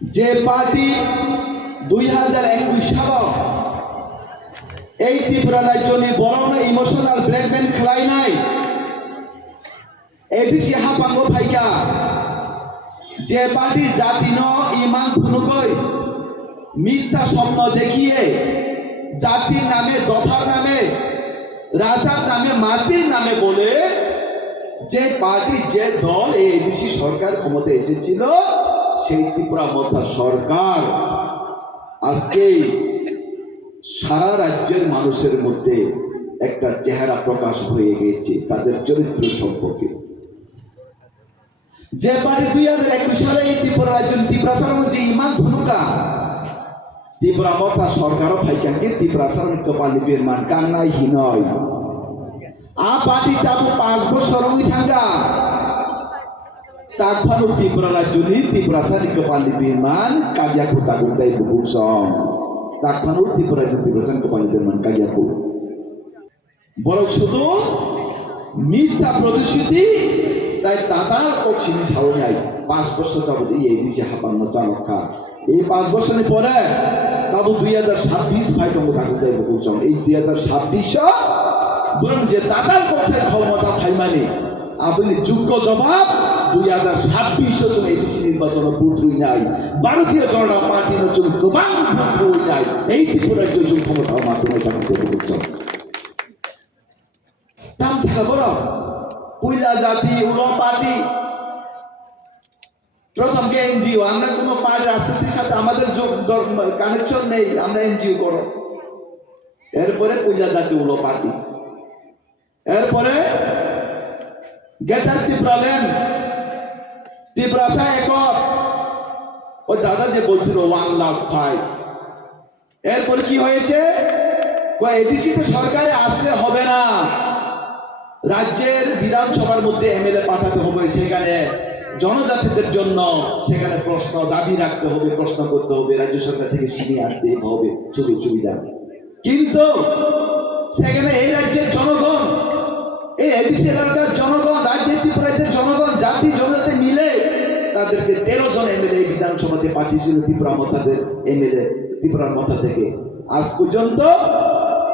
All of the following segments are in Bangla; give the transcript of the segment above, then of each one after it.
যে পার্টি 2021 সাল এই ত্রিপুরা রাজ্য নিয়ে বড় ইমোশনাল ব্ল্যাকমেল খেলাই নাই এডিসি হাপাঙ্গ ফাইকা যে পার্টি জাতি ন ইমান খুনুকই মিথ্যা স্বপ্ন দেখিয়ে জাতির নামে দফার নামে রাজার নামে মাটির নামে বলে যে পার্টি যে দল এই এডিসি সরকার ক্ষমতা এসেছিল সেই ত্রিপুরা মধ্যা সরকার আজকে সারা রাজ্যের মানুষের মধ্যে একটা চেহারা প্রকাশ হয়ে গেছে তাদের চরিত্র সম্পর্কে। যে পার্টি 2021 সালে এই ত্রিপুরা রাজ্য ত্রিপুরাসার মধ্যে ইমান ধনুকা ত্রিপুরা মধ্যা সরকারও ফাইকাকে ত্রিপুরাসার কপালিবের মান কান্নাই হিনয় আ পার্টি টাবু 5 বছর থাকা তাকফানো ত্রিপুরা রাজ্য নি ত্রিপুরাসার কপালিবের মান কাজিয়া কুতা গুতাই বুকুসম তাকফানো ত্রিপুরা রাজ্য ত্রিপুরাসার কপালিবের মান কাজিয়া কু বরং শুধু মিথ্যা প্রতিশ্রুতি তাই তাতার পক্ষিনী ছাড়ো নাই 5 বছর যাবত এই দিশে হাপান্ন চালকা এই 5 বছরের পরে তাবু 2026 ফাইট অঙ্গ থাকতে বলছেন এই 2026 বরং যে তাতার পক্ষে ক্ষমতা ফাইমানি আপনি যোগ্য জবাব 2026 জন এই নির্বাচন পুত্রই নাই ভারতীয় জনতা পার্টির জন্য গোবাং পুত্রই নাই এই ত্রিপুরার জন্য ক্ষমতার মাধ্যমে থাকতে বলছেন তাম থাকা বড় পুইলা জাতি উলো পার্টি প্রথম কে এনজিও আমরা কোনো পার্টি রাজনীতির সাথে আমাদের কানেকশন নেই আমরা এনজিও করো এরপরে পুইলা জাতি উলো পার্টি এরপরে গেটার ত্রিপুরালেন ত্রিপুরাসা একক ও দাদা যে বলছিল 1 লাস্ট ফাইট এরপরে কি হয়েছে এডিসি তো সরকারে আসলে হবে না রাজ্যের বিধানসভার মধ্যে এমএলএ পাঠাতে হবে সেখানে জনজাতিদের জন্য সেখানে প্রশ্ন দাবি রাখতে হবে প্রশ্ন করতে হবে রাজ্য সরকার থেকে ছিনিয়ে আনতে হবে সুযোগ সুবিধা কিন্তু সেখানে এই রাজ্যের জনগণ এই এডিসি এলাকার জনগণ রাজ্যের ত্রিপুরাদের জনগণ জাতি জনজাতি মিলে তাদেরকে 13 জন এমএলএ বিধানসভাতে পাঠিয়েছিল ত্রিপুরা মথাদের এমএলএ ত্রিপুরার মথা থেকে আজ পর্যন্ত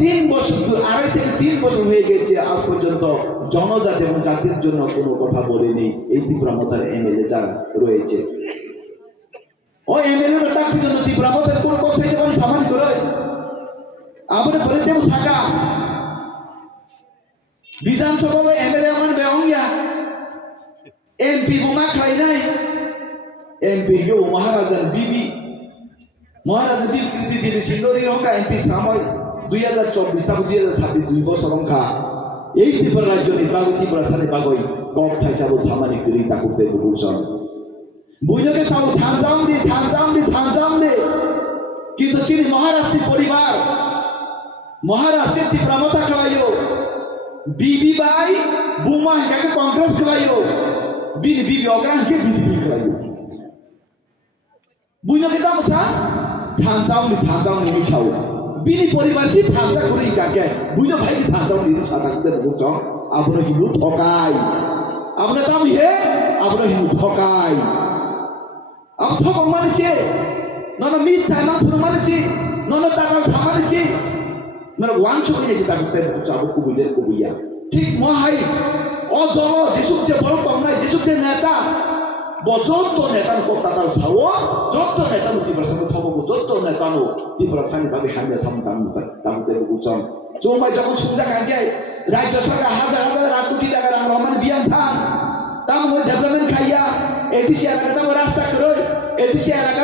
3 বছর 2.5 থেকে 3 বছর হয়ে গেছে আজ পর্যন্ত জনজাতি এবং জাতির জন্য কোনো কথা বলেনি এই ত্রিপুরা মথার এমএলএ যারা রয়েছে ও এমএলএ তার পর্যন্ত ত্রিপুরা মথার কোন কথা হিসেবে সামান করে আমরা বলে দেব সাকা বিধানসভা এমএলএ আমার বেহঙ্গিয়া এমপি বোমা খাই নাই এমপি কেউ মহারাজার বিবি মহারাজার বিবৃতি দিবে সিন্দরি রঙ্কা এমপি সাময় 2024 থেকে 2026 2 বছর সংখ্যা এই ত্রিপুরা রাজ্য নির্বাচন ত্রিপুরা সালে বাগই কক থাইসাবো সামানিক করি তা করতে বলছেন বুঝকে সাউ থানজাম দে কিন্তু চিনি মহারাষ্ট্র পরিবার মহারাষ্ট্রের ত্রিপুরা মতা খেলাইও বিবি বাই বুমা হেকে কংগ্রেস খেলাইও বিবি অগ্রাহকে বিজেপি খেলাইও বুঝকে তামসা থানজাম মিশাও বিনি পরিবার সি থানজা করে কাকে বুঝো ভাই কি থানজাও নিয়ে সাদা করে বলছো আমরা হিন্দু ঠকাই আমরা দাম হে আমরা হিন্দু ঠকাই আপ ঠক মানছে নন মিথ্যা না ফুল মানছে নন টাকা সামানছে নন ওয়ান ছবি কি তা করতে বলছো আবু কুবিয়া ঠিক মহাই অদল যেসব যে বড় কম নাই যেসব যে নেতা যত নেতার কর্তার সাও যত নেতার ত্রিপুরা থবো যত নেতানো ত্রিপুরা সানি ভাবে হাঙ্গা সামতাম তামতে বুঝছন চৌমাই যখন সুবিধা কাঙ্গে রাজ্য সরকার হাজার কোটি টাকার রহমান বিয়ান থান তাম ডেভেলপমেন্ট খাইয়া এডিসি এলাকা তাম রাস্তা করই এডিসি এলাকা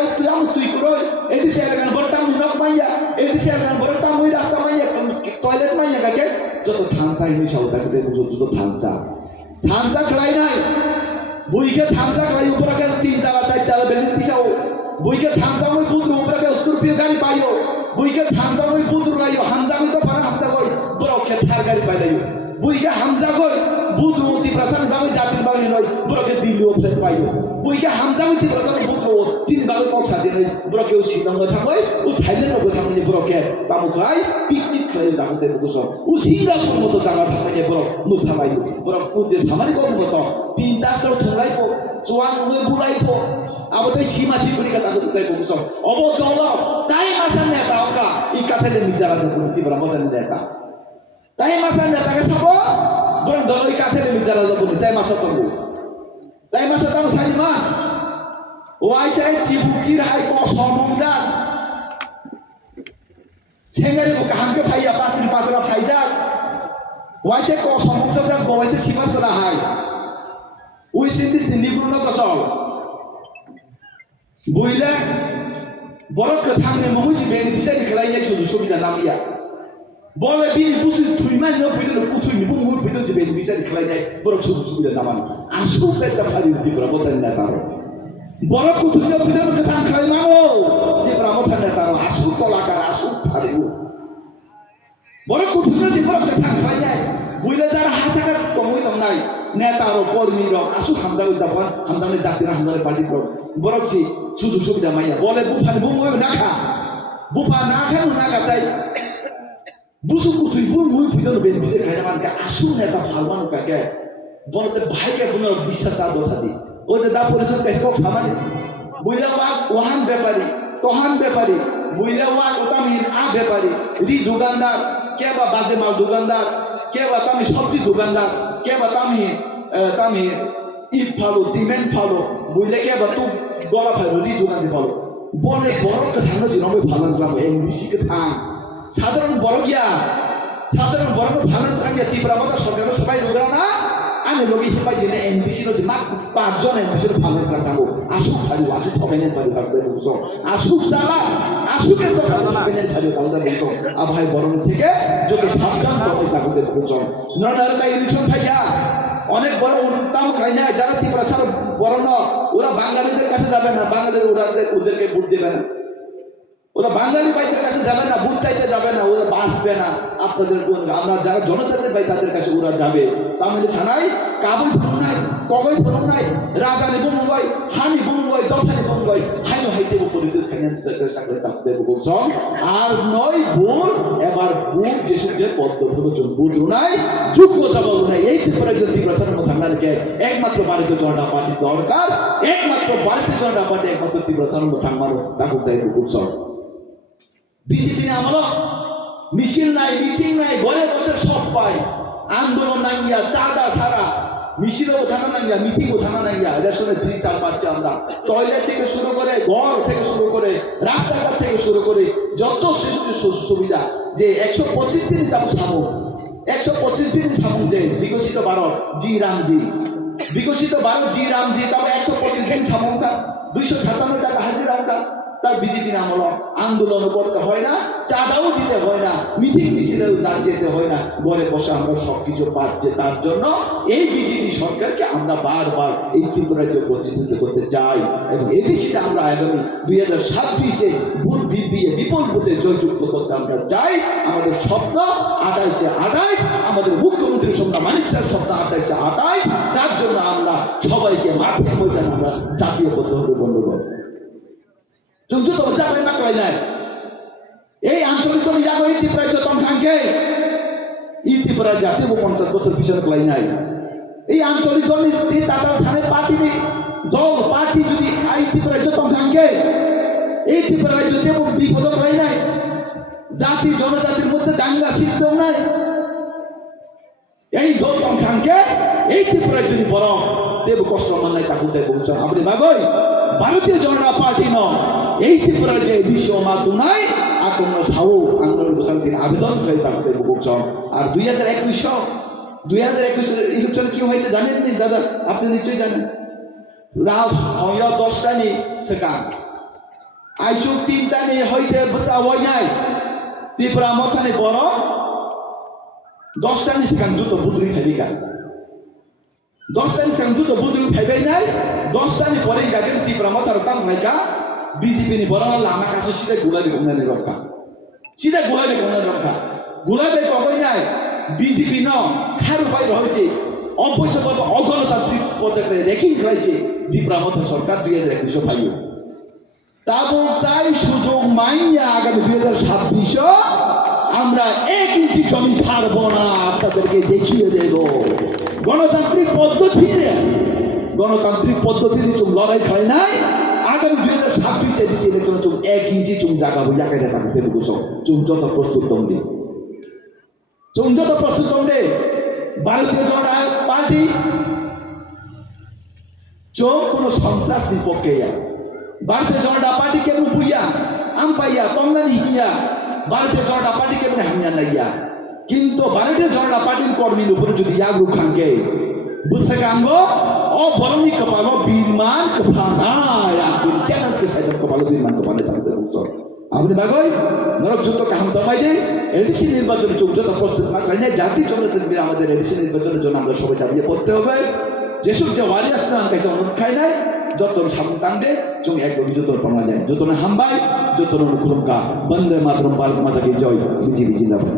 তুই করই এডিসি এলাকার বড় তাম নক মাইয়া এডিসি এলাকার বড় তাম ওই রাস্তা মাইয়া টয়লেট মাইয়া কাকে যত থানচা হিনি সাও তাকে যত থানচা খেলাই নাই বুইকে থামচা গাড়ি উপরে 3 তালা 4 তালা বিল্ডিং দিছাও বুইকে থামচা মই পুত্র উপরে স্করপিও গাড়ি পাইও বুইকে থামচা মই পুত্র লাইও হামজা কই তো পারা হামজা কই বড় খেতার গাড়ি পাইলাইও বুইকে হামজা কই বুদ্র মতি প্রসাদ বাগে জাতির বাগে নয় বড় কে দিল্লি ওপরে পাইও বুইকে হামজা কই প্রসাদ বুদ্র চীন বাগে কক সাথে নয় বড় কেউ শিলংগে থাকই ও থাইল্যান্ড গো থাকনি বড় কে তামুকলাই পিকনিক খেলে দাঁড়াতে বসো ও সিঙ্গাপুর মতো জায়গা থাকনি বড় মুসামাই বড় পুজে সামারি কত মতো 3 দাসর ঠলাইবো চোয়ান বুলাইবো Abotai simasi beri kata aku tai bungsong. Obo dolo, tai masan neta oka. Ikatnya dia bicara seperti berapa dan neta. Tai masan neta ke sabo. Berang dolo ikatnya dia bicara seperti tai masa tunggu. Tai masa tunggu saya mah. Wai saya cibuk cirai kok somong jan. Sehingga dia bukan ke payah pasir payah. Wai saya kok somong jan bawa saya simar selahai. Uisin di sini pun nak kosong. Buila, borok ketang ni mahusi beri bisa dikelainya sudah sudah namanya. Boleh bini busu tuiman ni begitu putu ni pun mungkin begitu beri bisa dikelainya borok sudah namanya. Asuk tetap hari di perabotan dataro. Borok putu ni begitu ketang kelai mau di perabotan dataro. Asuk kolakar asuk hari. Borok putu ni si borok ketang kelainya. Buila cara hasakat tomui tomnai. Netaro kormi dong asuk hamzah udapan hamzah ni jatira hamzah ni parti pro. Borok si sudu sudah maya. Boleh bukan bumbu naka, bukan naka tay. Busuk kutu ibu mui pidon beri bisa kerajaan ke asuk neta halman kakek. Boleh terbaik ke punya bisa satu sadi. Oh jadi dapur itu kayak kok sama ni. Buila wahan bepari, tohan bepari. Buila utamin a bepari. Di dugandar, keba baze mal dugandar, keba tami sabji dugandar. Keba tami it phalo, cement phalo, buile keba tu gola phalo, di dukan di phalo. Boleh borok ke thang nasi nomor phalan terang, NDC ke thang. Sadarang borok ke phalan terang ya tiap berapa tu sekarang sebaik juga na. Ane logi hipai jenis NDC tu mak 5 jon NDC tu phalan terang tahu. Asuk thobenyan phalo tak ada busuk. Asuk salah, asuk itu thobenyan phalo kalau tak busuk. Abhai borok থেকে যদি সাবধান করতে থাকতে বুঝুন। নরনারতা ইলিশন ভাইয়া অনেক বড় উন্নতম খাইনা যারা ত্রিপুরার বড় না ওরা বাঙালিদের কাছে যাবে না বাঙালির ওদেরকে ভোট দেবে না ওরা বাঙালি ভাইদের কাছে যাবে না ভোট চাইতে যাবে না ওরা বাঁচবে না আপনাদের আমরা যারা জনজাতির ভাই তাদের কাছে ওরা যাবে তামিলে ছানাই কাবুল ফোন নাই কগই ফোন নাই রাজানি বঙ্গই হানি বঙ্গই দফানি বঙ্গই হাইনো হাইতে পরিদেশ খাইনা চেষ্টা করে থাকতে বুঝুন আর নয় ভুল এবার ভুল যেসুদের পদ্ধতি বুঝু নাই যোগ্যতা বল নাই এই ত্রিপুরা যদি প্রচারের মধ্যে একমাত্র ভারতীয় জনতা পার্টি দরকার একমাত্র ভারতীয় জনতা পার্টি একমাত্র ত্রিপুরার মধ্যে তাকে দায়িত্ব বুঝুন বিজেপি না আমল মিছিল নাই মিটিং নাই ঘরে বসে সব পায় আন্দোলন নাঙ্গিয়া চাঁদা সারা মিছিলও থানা নাঙ্গিয়া মিটিংও থানা নাঙ্গিয়া রেশনে ফ্রি চাল পাচ্ছে আমরা টয়লেট থেকে শুরু করে ঘর থেকে শুরু করে রাস্তাঘাট থেকে শুরু করে যত সুবিধা যে 125 দিন দাম সামু 125 দিন সামু যে বিকশিত ভারত জি রামজি বিকশিত ভারত জি রামজি তবে 125 দিন সামুকা 257 টাকা হাজিরা ওটা তার বিজেপি আমল আন্দোলন করতে হয় না চাঁদাও দিতে হয় না মিটিং মিছিলেও যেতে হয় না ঘরে বসে আমরা সবকিছু পাচ্ছে তার জন্য এই বিজেপি সরকারকে আমরা বারবার এই ত্রিপুরায় প্রতিষ্ঠিত করতে চাই এবং এবিসিটা আমরা আগামী 2026-এ ভোট দিয়ে বিপুল ভোটে জয়যুক্ত করতে আমরা চাই আমাদের স্বপ্ন 28-28 আমাদের মুখ্যমন্ত্রী স্বপ্ন মানিক স্যার স্বপ্ন 28-28 তার জন্য আমরা সবাইকে মাঠে ময়দানে আমরা জাতীয়বদ্ধ হবে বন্ধুগণ Jujur tu macam mana kau ini? Ancol itu ni jago itu peraja tongkangke. Itu peraja tu bukan 50% bisa kau ini. Ancol itu ni tata sana parti ni, dol parti jadi itu peraja tongkangke. Itu peraja tu bukan bipodo kau ini. Jati jono jati mudde danga sistem ni. Dol tongkangke, itu peraja ni borong. Dia bukan kostoman ni takut dia bukan. Abri bagoi. ভারতীয় জনতা পার্টি নয় এই ত্রিপুরার যে বিশ্ব মাতু নাই আকন্ন সাউ আন্দোলন বসান্তির আবেদন করে থাকতে বুঝছেন আর 2021 ইলেকশন কি হয়েছে জানেন নি দাদা আপনি নিশ্চয়ই জানেন রাও হয় 10টা নি সেকান আইসু 3টা নি হইতে বসা হয় নাই ত্রিপুরা মথানে বড় 10টা নি সেকান যুত বুদ্রি ফেলিকা 10টা নি সেকান যুত বুদ্রি ফাইবাই নাই 10টা নি পরে গাজের ত্রিপুরা মথার তাম নাইকা বিজেপি নি বড় লামা কাছে সিধা গোলাবি কোনানি রক্ষা সিধা গোলাবি কোনানি রক্ষা গোলাবি কই নাই বিজেপি ন খারু পাই রয়েছে অবৈধভাবে অগণতান্ত্রিক পদ্ধতিতে রেকিং রয়েছে ত্রিপুরা মথা সরকার 2021 পাইও তাই সুযোগ মাইয়া আগামী 2026 আমরা 1 ইঞ্চি জমি ছাড়ব না আপনাদেরকে দেখিয়ে দেব গণতান্ত্রিক পদ্ধতিতে লড়াই হয় নাই আগামী 2026 এডিসি ইলেকশন চুম 1 ইঞ্চি চুম জায়গা বই জায়গায় দেখা দিতে বসো চুম যত প্রস্তুত দমলে চুম যত প্রস্তুত দমলে ভারতীয় জনতা পার্টি চোখ কোনো সন্ত্রাস বিপক্ষে ভারতীয় জনতা পার্টি কেমন বুইয়া আম পাইয়া তঙ্গানি হিয়া ভারতীয় জনতা পার্টি কেমন হামিয়া নাইয়া কিন্তু ভারতীয় জনতা পার্টির কর্মীর উপরে যদি ইয়াগু খাঙ্গে বুঝতে গাঙ্গো অবরণী কপালো বিমান কপানা ইয়াগু চ্যালেঞ্জ কে সাইড কপালো বিমান কপালে তাদের উত্তর আপনি বাগই নরক যুদ্ধ কাহাম দমাই দে এডিসি নির্বাচনে যোগ্যতা প্রস্তুত মাত্রায় জাতি জনতার আমাদের এডিসি নির্বাচনের জন্য আমরা সবাই চালিয়ে পড়তে হবে যেসব যে ওয়ারিয়াস নাম কাছে অনুরোধ খাই নাই যত সামনে টাঙ্গে তুমি একবার যত পাওয়া যায় যত না হাম্বাই যত অনুকুলকা বন্দে মাতরম ভারত মাতা কি জয় বিজেপি জিন্দাবাদ